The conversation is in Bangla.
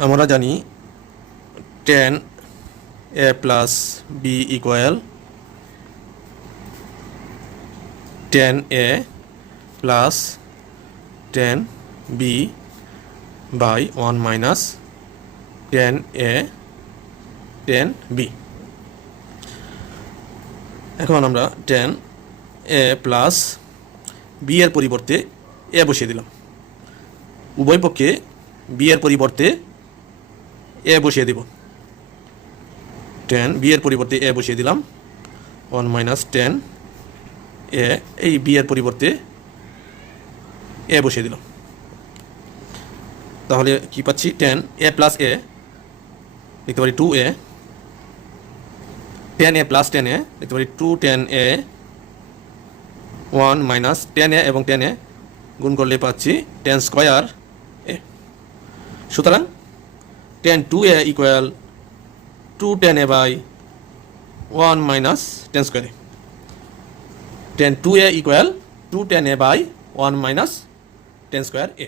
আমরা জানি tan a plus b equal tan a plus tan b by 1 minus tan a tan b। এখন আমরা tan a প্লাস b এর পরিবর্তে a বসিয়ে দিলাম। উভয় পক্ষে b এর পরিবর্তে a বসিয়ে দিব। tan b এর পরিবর্তে a বসিয়ে দিলাম 1 মাইনাস tan a, এই b এর পরিবর্তে a বসিয়ে দিলাম। তাহলে কি পাচ্ছি, tan a প্লাস a লিখতে পারি 2a, tan a plus tan a লিখতে পারি 2 tan a, 1 minus tan a এবং tan a গুণ করলে পাচ্ছি tan স্কয়ার a। সুতরাং tan 2a equal 2 tan a by 1 minus tan square a। tan 2a equal 2 tan a by 1 minus tan square a।